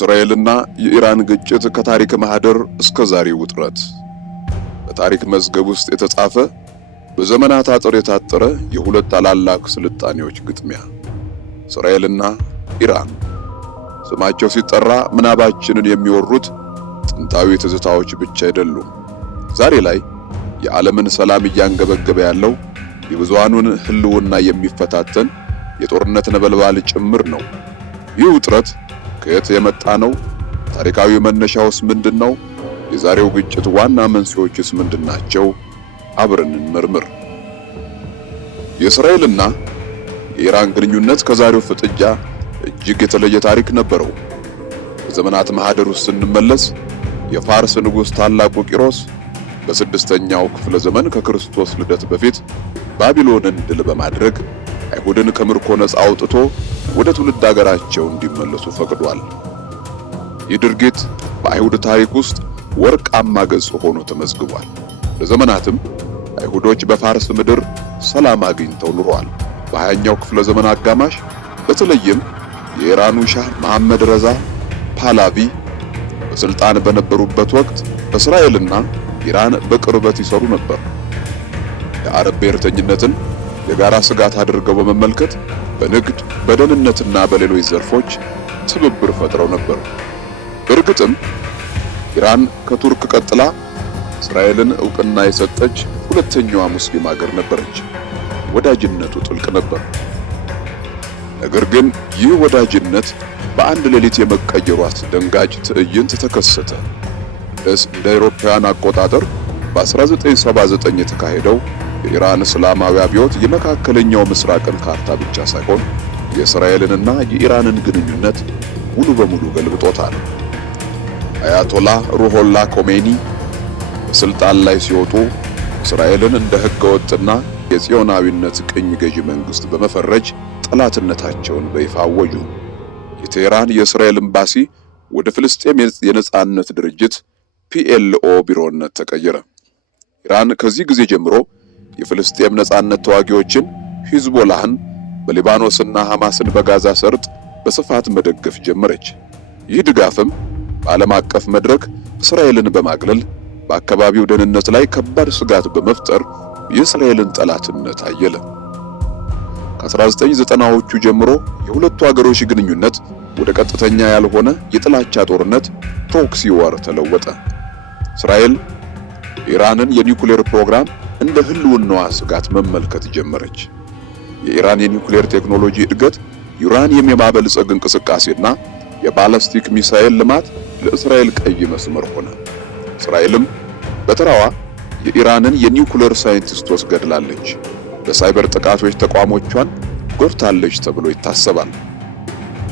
የእስራኤልና የኢራን ግጭት ከታሪክ ማህደር እስከ ዛሬ ውጥረት በታሪክ መዝገብ ውስጥ የተጻፈ በዘመናት አጥር የታጠረ የሁለት ታላላቅ ስልጣኔዎች ግጥሚያ። እስራኤልና ኢራን ስማቸው ሲጠራ ምናባችንን የሚወሩት ጥንታዊ ትዝታዎች ብቻ አይደሉም። ዛሬ ላይ የዓለምን ሰላም እያንገበገበ ያለው የብዙሃኑን ህልውና የሚፈታተን የጦርነት ነበልባል ጭምር ነው። ይህ ውጥረት ከየት የመጣ ነው? ታሪካዊ መነሻውስ ምንድነው? የዛሬው ግጭት ዋና መንስኤዎችስ ምንድናቸው? አብረን እንመርምር። የእስራኤልና የኢራን ግንኙነት ከዛሬው ፍጥጫ እጅግ የተለየ ታሪክ ነበረው። በዘመናት ማህደር ውስጥ ስንመለስ የፋርስ ንጉሥ ታላቁ ቂሮስ በስድስተኛው ክፍለ ዘመን ከክርስቶስ ልደት በፊት ባቢሎንን ድል በማድረግ አይሁድን ከምርኮ ነፃ አውጥቶ ወደ ትውልድ ሀገራቸው እንዲመለሱ ፈቅዷል። ይህ ድርጊት በአይሁድ ታሪክ ውስጥ ወርቃማ ገጽ ሆኖ ተመዝግቧል። ለዘመናትም አይሁዶች በፋርስ ምድር ሰላም አግኝተው ኑረዋል። በ20ኛው ክፍለ ዘመን አጋማሽ በተለይም የኢራኑ ሻህ መሐመድ ረዛ ፓህላቪ በስልጣን በነበሩበት ወቅት እስራኤልና ኢራን በቅርበት ይሰሩ ነበር። የአረብ ብሔርተኝነትን የጋራ ስጋት አድርገው በመመልከት በንግድ፣ በደህንነትና በሌሎች ዘርፎች ትብብር ፈጥረው ነበር። በእርግጥም ኢራን ከቱርክ ቀጥላ እስራኤልን ዕውቅና የሰጠች ሁለተኛዋ ሙስሊም ሀገር ነበረች። ወዳጅነቱ ጥልቅ ነበር። ነገር ግን ይህ ወዳጅነት በአንድ ሌሊት የመቀየሩ አስደንጋጭ ትዕይንት ተከሰተ። እንደ አውሮፓውያን አቆጣጠር በ1979 የተካሄደው የኢራን እስላማዊ አብዮት የመካከለኛው ምስራቅን ካርታ ብቻ ሳይሆን የእስራኤልንና የኢራንን ግንኙነት ሙሉ በሙሉ ገልብጦታል። አያቶላህ ሩሆላ ኮሜኒ በስልጣን ላይ ሲወጡ እስራኤልን እንደ ህገወጥና የጽዮናዊነት ቅኝ ገዢ መንግስት በመፈረጅ ጠላትነታቸውን በይፋ አወጁ። የቴህራን የእስራኤል ኤምባሲ ወደ ፍልስጤም የነጻነት ድርጅት PLO ቢሮነት ተቀየረ። ኢራን ከዚህ ጊዜ ጀምሮ የፍልስጤም ነጻነት ተዋጊዎችን ሂዝቦላህን በሊባኖስና ሐማስን በጋዛ ሰርጥ በስፋት መደገፍ ጀመረች። ይህ ድጋፍም በዓለም አቀፍ መድረክ እስራኤልን በማግለል በአካባቢው ደህንነት ላይ ከባድ ስጋት በመፍጠር የእስራኤልን ጠላትነት አየለ። ከ1990ዎቹ ጀምሮ የሁለቱ ሀገሮች ግንኙነት ወደ ቀጥተኛ ያልሆነ የጥላቻ ጦርነት ፕሮክሲ ዋር ተለወጠ። እስራኤል የኢራንን የኒውክሌር ፕሮግራም እንደ ህልውናዋ ስጋት መመልከት ጀመረች። የኢራን የኒውክሌር ቴክኖሎጂ እድገት፣ ዩራኒየም የማበልጸግ እንቅስቃሴና የባላስቲክ ሚሳኤል ልማት ለእስራኤል ቀይ መስመር ሆነ። እስራኤልም በተራዋ የኢራንን የኒውክሌር ሳይንቲስቶች ገድላለች፣ በሳይበር ጥቃቶች ተቋሞቿን ጎድታለች ተብሎ ይታሰባል።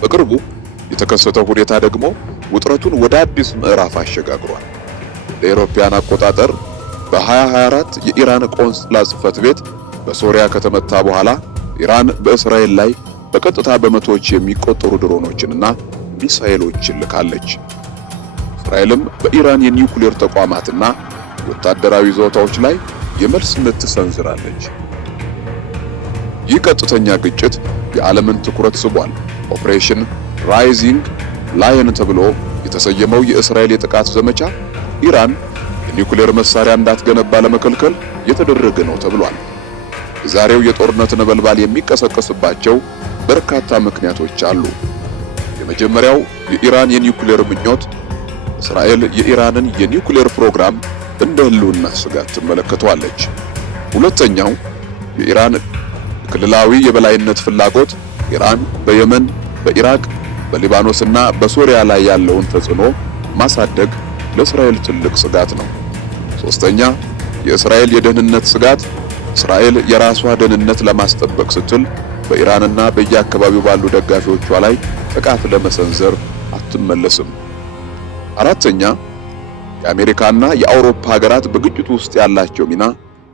በቅርቡ የተከሰተው ሁኔታ ደግሞ ውጥረቱን ወደ አዲስ ምዕራፍ አሸጋግሯል። ለአውሮፓውያን አቆጣጠር በ2024 የኢራን ቆንስላ ጽሕፈት ቤት በሶሪያ ከተመታ በኋላ ኢራን በእስራኤል ላይ በቀጥታ በመቶዎች የሚቆጠሩ ድሮኖችንና ሚሳኤሎችን ልካለች። እስራኤልም በኢራን የኒውክሌር ተቋማትና ወታደራዊ ይዞታዎች ላይ የመልስ ምት ሰንዝራለች። ይህ ቀጥተኛ ግጭት የዓለምን ትኩረት ስቧል። ኦፕሬሽን ራይዚንግ ላየን ተብሎ የተሰየመው የእስራኤል የጥቃት ዘመቻ ኢራን የኒውክሌር መሳሪያ እንዳትገነባ ለመከልከል የተደረገ ነው ተብሏል። የዛሬው የጦርነት ነበልባል የሚቀሰቀስባቸው በርካታ ምክንያቶች አሉ። የመጀመሪያው የኢራን የኒውክሌር ምኞት። እስራኤል የኢራንን የኒውክሌር ፕሮግራም እንደ ህልውና ስጋት ትመለከተዋለች። ሁለተኛው የኢራን ክልላዊ የበላይነት ፍላጎት። ኢራን በየመን፣ በኢራቅ፣ በሊባኖስና በሶሪያ ላይ ያለውን ተጽዕኖ ማሳደግ ለእስራኤል ትልቅ ስጋት ነው። ሶስተኛ የእስራኤል የደህንነት ስጋት። እስራኤል የራሷ ደህንነት ለማስጠበቅ ስትል በኢራንና በየአካባቢው ባሉ ደጋፊዎቿ ላይ ጥቃት ለመሰንዘር አትመለስም። አራተኛ የአሜሪካና የአውሮፓ ሀገራት በግጭቱ ውስጥ ያላቸው ሚና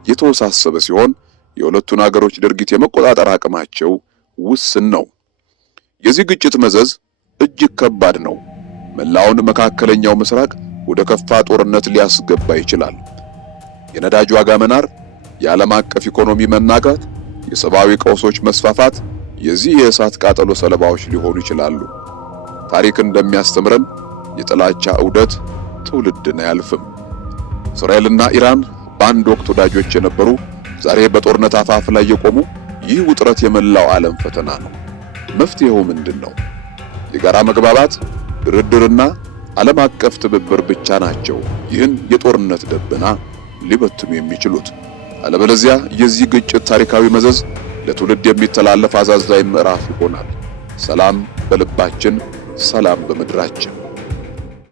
የተወሳሰበ ሲሆን የሁለቱን ሀገሮች ድርጊት የመቆጣጠር አቅማቸው ውስን ነው። የዚህ ግጭት መዘዝ እጅግ ከባድ ነው። መላውን መካከለኛው ምስራቅ ወደ ከፋ ጦርነት ሊያስገባ ይችላል። የነዳጅ ዋጋ መናር፣ የዓለም አቀፍ ኢኮኖሚ መናጋት፣ የሰብአዊ ቀውሶች መስፋፋት የዚህ የእሳት ቃጠሎ ሰለባዎች ሊሆኑ ይችላሉ። ታሪክ እንደሚያስተምረን የጥላቻ ዑደት ትውልድን አያልፍም። እስራኤልና ኢራን በአንድ ወቅት ወዳጆች የነበሩ ዛሬ በጦርነት አፋፍ ላይ የቆሙ፣ ይህ ውጥረት የመላው ዓለም ፈተና ነው። መፍትሄው ምንድነው? የጋራ መግባባት፣ ድርድርና ዓለም አቀፍ ትብብር ብቻ ናቸው ይህን የጦርነት ደብና ሊበትኑ የሚችሉት። አለበለዚያ የዚህ ግጭት ታሪካዊ መዘዝ ለትውልድ የሚተላለፍ አሳዛኝ ምዕራፍ ይሆናል። ሰላም በልባችን፣ ሰላም በምድራችን።